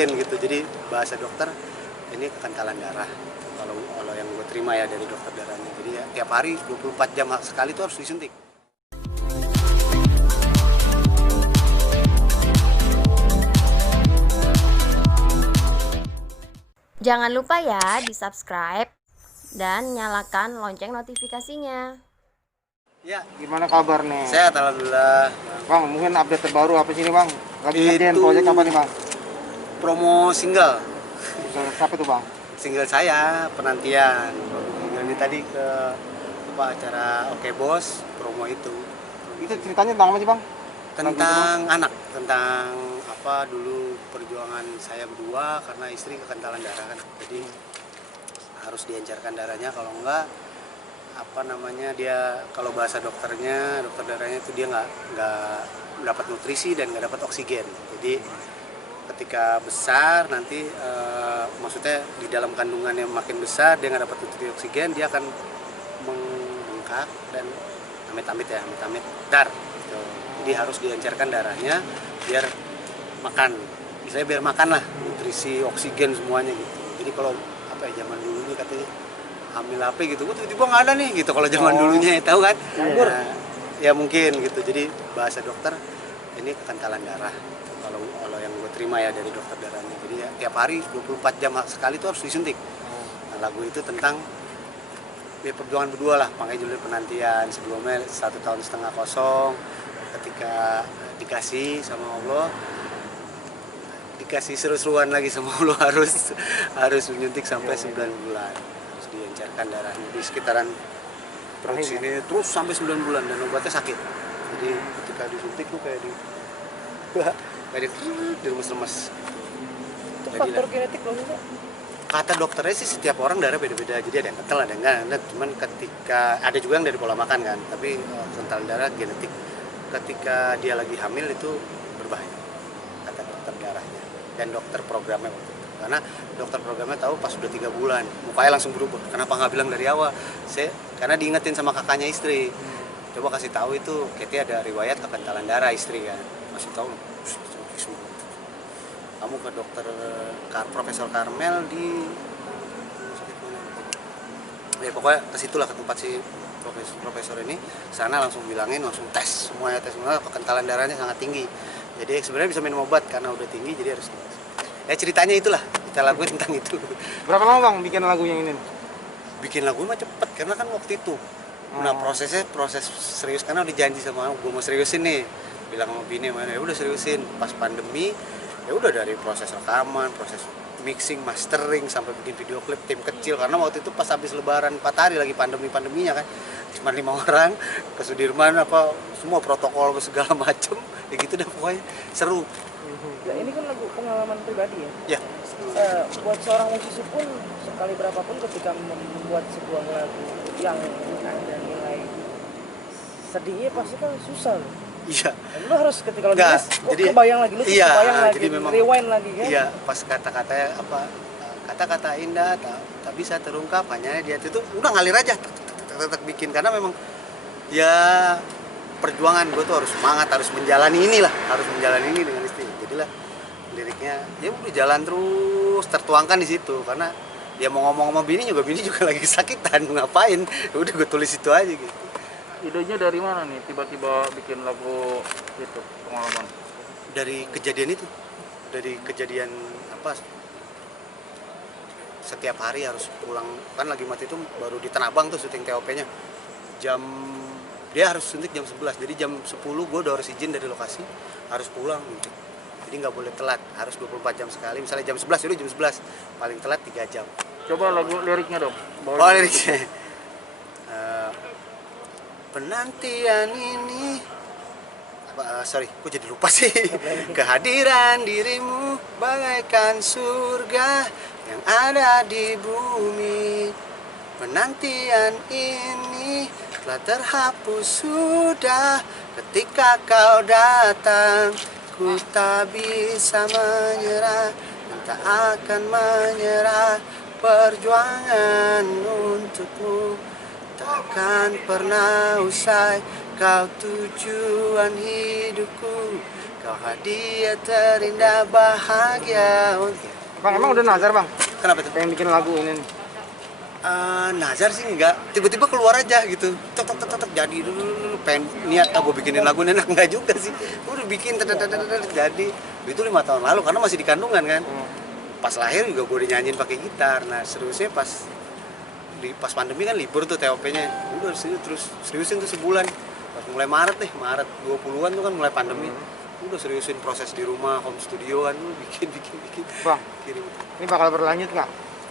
mungkin gitu. Jadi bahasa dokter ini kekentalan darah. Kalau yang gue terima ya dari dokter darahnya. Jadi ya tiap hari 24 jam sekali tuh harus disuntik. Jangan lupa ya di-subscribe dan nyalakan lonceng notifikasinya. Ya, gimana kabar nih? Sehat alhamdulillah. Bang, mungkin update terbaru apa sih nih Bang? Lagi ngerjain Itu proyek apa nih Bang? promo single. Siapa tuh Bang? Single saya penantian. Single ini tadi ke acara Oke Bos, promo itu. Itu ceritanya tentang apa sih Bang? Tentang anak, tentang apa dulu perjuangan saya berdua karena istri kekentalan darah kan. Jadi harus diencerkan darahnya, kalau enggak dia kalau bahasa dokter darahnya itu dia nggak dapat nutrisi dan nggak dapat oksigen. Jadi ketika besar nanti maksudnya di dalam kandungannya makin besar dia nggak dapat nutrisi oksigen, dia akan membengkak dan amit-amit dar gitu. Jadi harus diencerkan darahnya biar makan, misalnya biar makan lah, nutrisi oksigen semuanya gitu. Jadi kalau zaman dulu nih katanya hamil apa gitu, tiba-tiba nggak ada nih gitu kalau zaman dulunya, tahu kan? Ya mungkin gitu. Jadi bahasa dokter ini kekentalan darah. Kalau yang gue terima ya dari dokter darahnya. Jadi ya tiap hari 24 jam sekali tuh harus disuntik. Nah, lagu itu tentang ya perjuangan berdua lah, makanya judulnya penantian. Sebelumnya 1,5 tahun kosong, ketika dikasih sama Allah, dikasih seru-seruan lagi sama Allah, harus menyuntik sampai 9 bulan. Harus diencerkan darahnya di sekitaran perut sini terus sampai 9 bulan, dan obatnya sakit. Jadi ketika disuntik tuh kayak diremes-remes. Itu faktor genetik loh juga. Kata dokternya sih setiap orang darah beda-beda, jadi ada yang kental, ada yang enggak. Cuman ketika ada juga yang dari pola makan kan, tapi kental darah genetik. Ketika dia lagi hamil itu berbahaya, kata dokter darahnya dan dokter programnya waktu itu. Karena dokter programnya tahu pas udah 3 bulan mukanya langsung berubah. Kenapa nggak bilang dari awal? Karena diingetin sama kakaknya istri, coba kasih tahu itu Katie ada riwayat kekentalan darah istri kan, masih tahu. Kamu ke dokter Profesor Karmel di ya pokoknya ke situlah, ke tempat si profesor ini. Sana langsung bilangin, langsung tes semuanya, kekentalan darahnya sangat tinggi. Jadi sebenarnya bisa minum obat karena udah tinggi, jadi harus ya ceritanya itulah, kita laguin tentang itu. Berapa lama Bang bikin lagu yang ini? Bikin lagu mah cepet karena kan waktu itu. Nah proses serius karena udah janji sama gue mau seriusin nih, bilang sama bini mana ya udah seriusin. Pas pandemi ya udah dari proses rekaman, proses mixing, mastering sampai bikin video klip tim kecil, karena waktu itu pas habis lebaran 4 hari lagi pandeminya kan, cuma 5 orang ke Sudirman, semua protokol segala macem ya gitu dah, pokoknya seru. Ya, ini kan lagu pengalaman pribadi ya. Ya. Buat seorang musisi pun sekali berapapun ketika membuat sebuah lagu yang ada nilai sedihnya pasti kan susah loh. Iya. Dan lu harus ketika lo nulis, jadi kebayang lagi, lu kebayang lagi, jadi memang, rewind lagi kan. Iya, pas kata-katanya kata-kata indah tak bisa terungkap, hanya dia itu udah ngalir aja tetap bikin, karena memang ya perjuangan gue tuh harus semangat, harus menjalani ini dengan istri. Jadilah liriknya ya udah jalan terus tertuangkan di situ, karena dia mau ngomong sama bini juga lagi kesakitan, ngapain? Udah gue tulis itu aja gitu. Idenya dari mana nih tiba-tiba bikin lagu itu, pengalaman? Dari kejadian itu, dari kejadian setiap hari harus pulang kan, lagi mati itu baru di Tanah Abang tuh syuting TOP-nya, dia harus suntik jam 11, jadi jam 10 gue udah harus izin dari lokasi, harus pulang gitu. Jadi nggak boleh telat, harus 24 jam sekali. Misalnya jam 11, jadi jam 11 paling telat 3 jam. Coba lagu liriknya dong. Liriknya penantian ini kok jadi lupa sih. Kehadiran dirimu bagaikan surga yang ada di bumi. Penantian ini telah terhapus sudah ketika kau datang. Ku tak bisa menyerah dan tak akan menyerah. Perjuangan untukmu takkan pernah usai. Kau tujuan hidupku, Kau hadiah terindah bahagia. Bang, emang udah nazar bang? Kenapa tuh? Pengen bikin lagu ini nih. Nazar sih enggak, tiba-tiba keluar aja gitu, tek jadi dulu pengen niat gue bikinin lagu enak, enggak juga sih, udah bikin jadi itu 5 tahun lalu karena masih di kandungan kan. Pas lahir juga gue udah nyanyiin pakai gitar. Nah seriusnya pas pandemi kan libur tuh TOP-nya, udah seriusin tuh sebulan. Pas mulai Maret 20-an tuh kan mulai pandemi, udah seriusin proses di rumah, home studio kan, bikin Bang, kirim. ini bakal berlanjut nggak?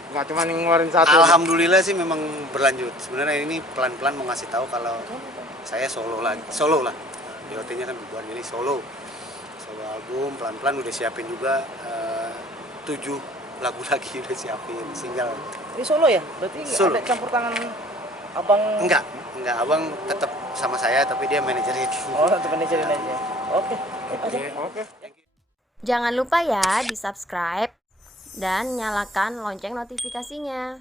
Nggak cuma ngeluarin satu. Alhamdulillah sih memang berlanjut. Sebenarnya ini pelan-pelan mau ngasih tahu kalau saya solo lah. DOT-nya kan bubar, jadi solo album. Pelan-pelan udah siapin juga 7 lagu lagi udah siapin single. Ini solo ya? Berarti nggak Solo. ada campur tangan abang? Enggak, abang tetap sama saya tapi dia manajerin. Oh, untuk manajerin aja. Oke. Oke. Jangan lupa ya di subscribe dan nyalakan lonceng notifikasinya.